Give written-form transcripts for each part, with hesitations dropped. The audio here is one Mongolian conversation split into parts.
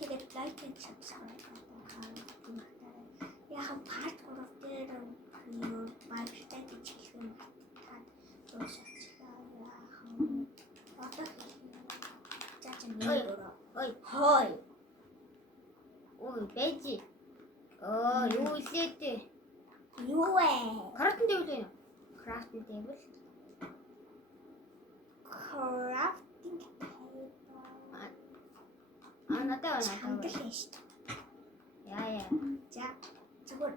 тэгээд лайкийг subscribe яахан part 3 дээр юу баяртай гэж хэлэх юм таад дуусчихлаа яахан одоо чачаа ой Ой, бэжи. Юу илээдээ? юу вэ? Crafting table юм. Crafting table. Надад хангал шүү дээ. Яа. За зүгээр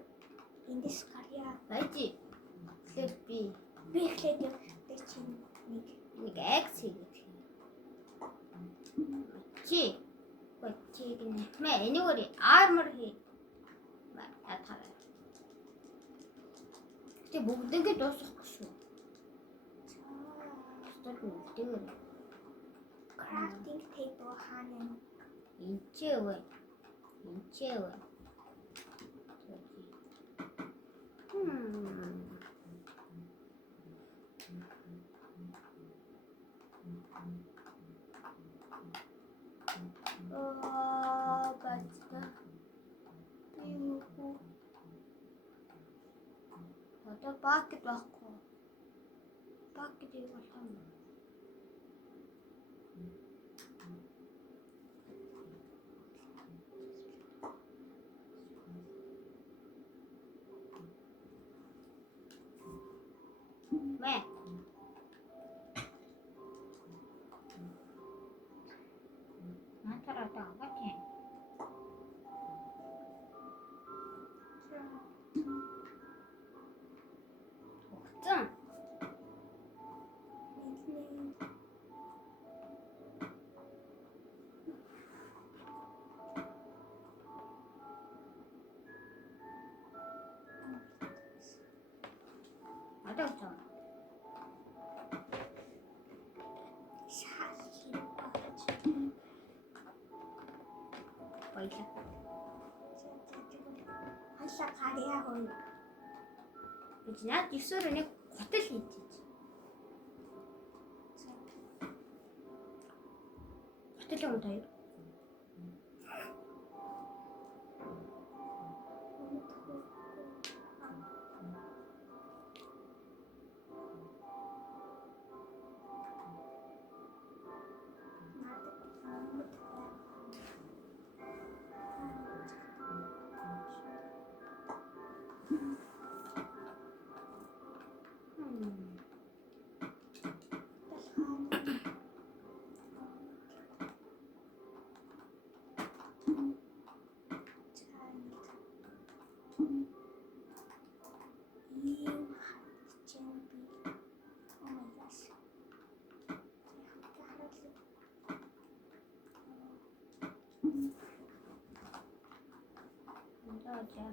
эндээс гарья. Бэжи. Лепи. Би ихлээд явахтай чинь нэг X хийх. Чи гэнэ. Мэ энэгээр armor хий. Ятараа. Тэ бүгдээ дуусахгүй шүү. Бүгдээ. Crafting table хаана Инчээвэ. Бачта. Юу. Одоо бакет байхгүй. Бакет юу болох юм? Mẹ. Nó thật là đỏ quá kìa. Ủa ở đâu rồi? Vậy là хашаа гарья хөө. бид наад ивсээр нэг хотел хийж. Хотел юм таа.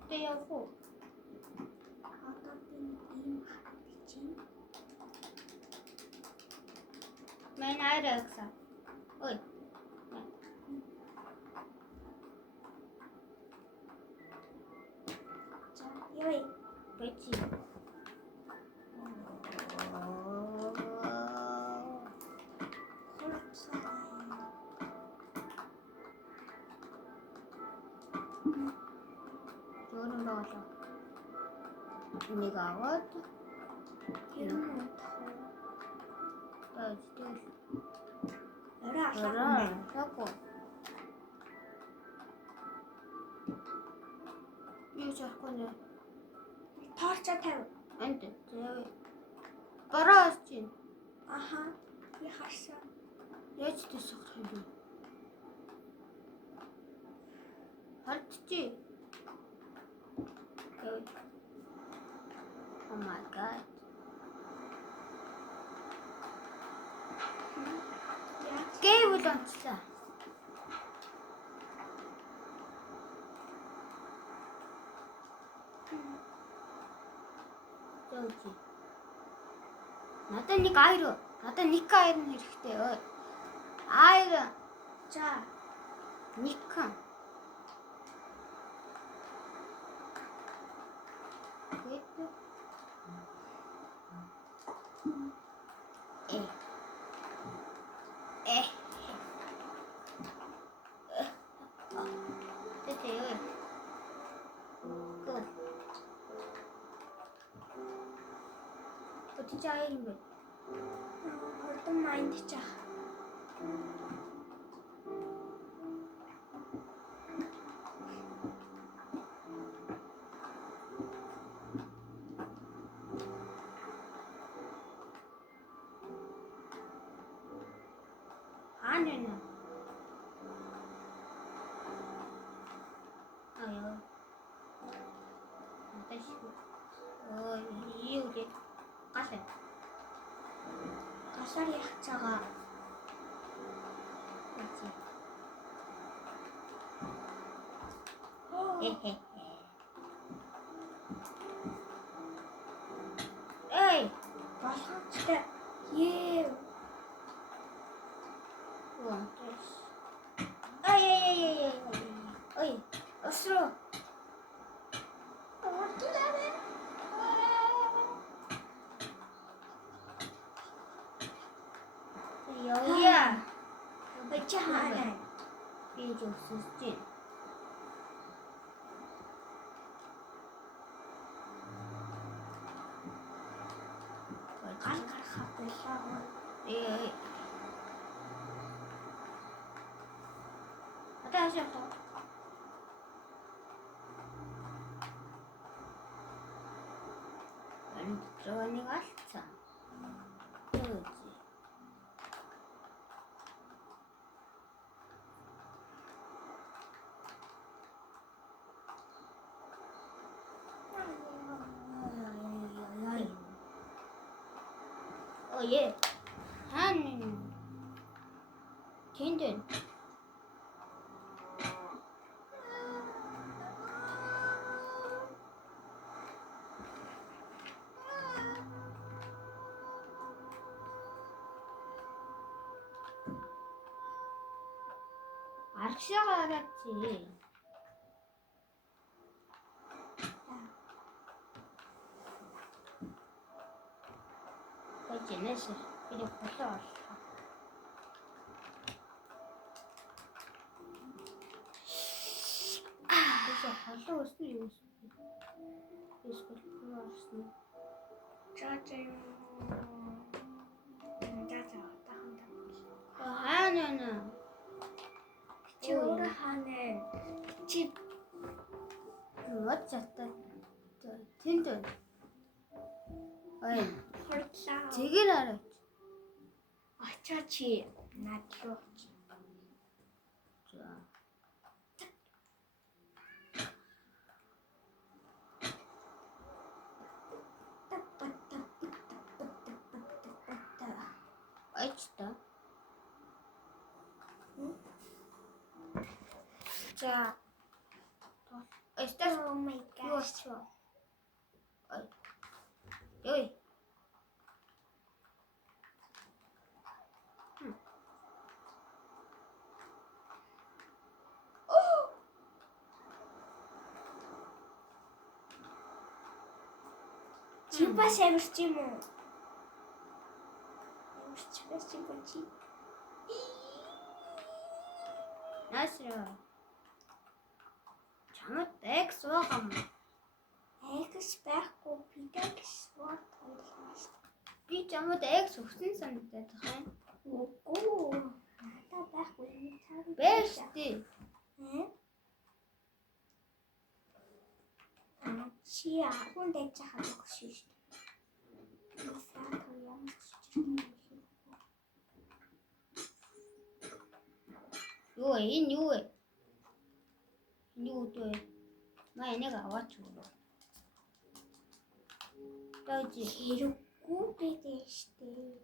Đây là phụ. Mấy nói được sao? Ôi. Ơi, Với chị. Rồi rồi. Ini gawat. Apa? Юу чарахгүй нэ. Торчоо тавь. Энд зөө. Бараас чинь. Аха. Би харсан. Яаж тэсэх юм бэ? Халтчи. Oh my god. Гэвэл онцлоо. Зөөч. Надад нэг айр хэрэгтэй. Айр. За, Никон. чи аяа юм бэ? Хурдан майнд чах. Анена. Аяа. Анташ. Юу гэж гасаа. Гасаар яах цагаа. Эхе. Эй, Болгоомжтой. Ее. Анташ. Ай. Ой, осро. Яа. Бачи хаарай. Би зөвсөж. Гал гарахаа болоо. Эй. Атаашаа. Антроник алцсан. Өөч. 예. 한 텐든. 알씨가 알았지. Neyse, bir de foto var. Neyse, foto olsun iyi olsun. Neyse, foto olsun. 짜증. 짜증. 하나는 좋아하는 집. 어쨌다. 텐든. 어이, 헐싸. 되게 알았지. 어쩌지? 나 키웠지. 자. 맛있다. 응? 자. Estás Oh my gosh. 여기. Чипас ямарч юм уу? Чипас чи. 나스라. 잠옷 엑 쏘가м. Экс байхгүй бидэгс бот ойлголоо. Би 잠옷 엑 өгсөн санагдаад байна. Үгүй. Надаа байхгүй юм цаав. Бэшти. Чи ахын дэж хахад өгсөн шүү дээ. Саатар ямар ч юм. Юу вэ? Энэ юу вэ? Юу вэ? Маа энийг аваач өгөө. Тааji. Хэрэггүй гэдэг шүү дээ.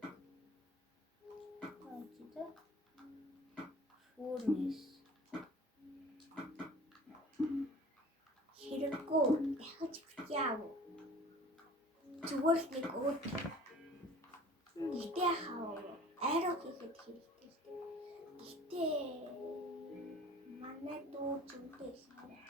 Тааji да. Фурнис. Хэрэггүй. Дахиж битяав. Зүгээр л нэг өөд. Гэтээ хаа. Арай хийхэд хэрэгтэй шүү дээ. Гэтээ манай дүү зүгтэй санагдаа.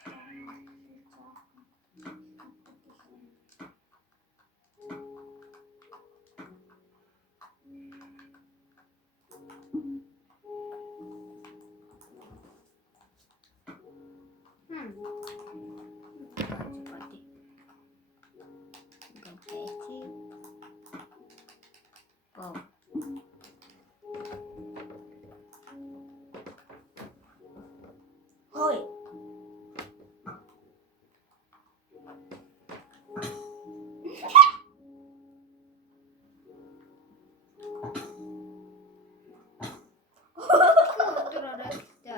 Хой. Өдөр орой та.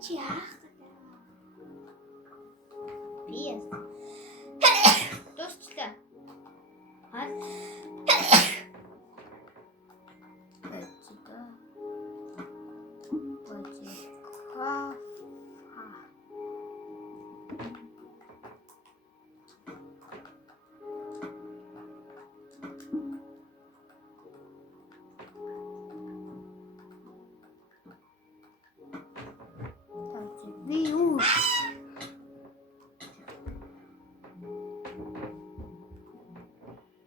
Чи яах вэ? Биэс. Дуусчлаа. Хаа. Эцэдэ. Бачи. Би юу?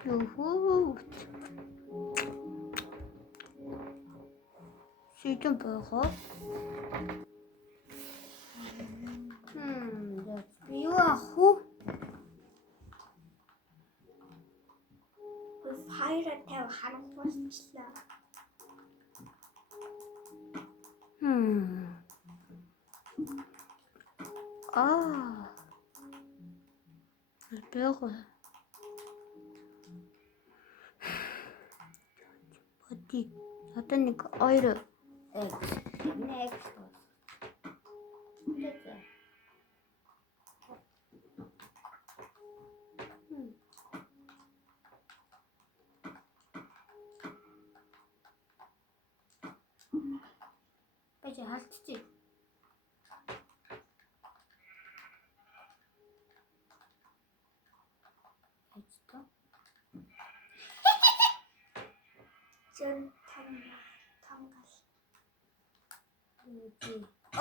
Юхуу. Шийдэн байгаа. Би юу ах уу? Файраа тав харах болчихлоо. Бэго. Боди. Одоо нэг хоёр next. Бэж халтчих. Зэн тангал.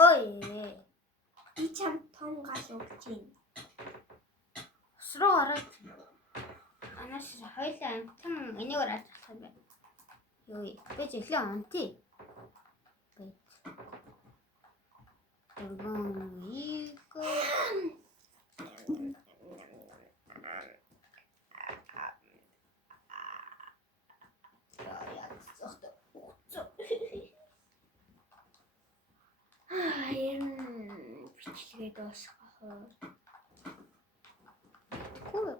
Ой. Би чам тангал өгч юм. Сруу ороод. Анаас хоёлаа амтан энийгээр алцах юм байна. Юу бэж эхлээ амти. Бэж. Дөрвөн ико. Бичлэгээ дуусгах уу? Cool.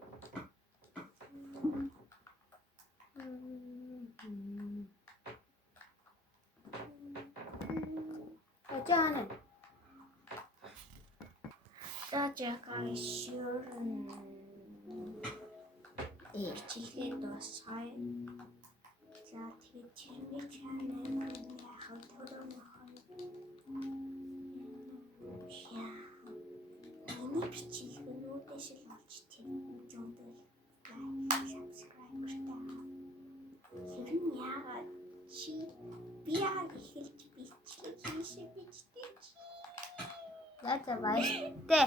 Ajaan. Жагаа шүрэн. Бичлэгээ дуусгая. За тэгээд тэрний чанар яхаа төрөмөх. Миний бичлэгнүүдээс л олж тэр зөндөл subscribe гэртээ. Тэр нь яагаад чи би яагаад эхэлж бичлэг хийшээ бичдэг чи? Яа за баяртай.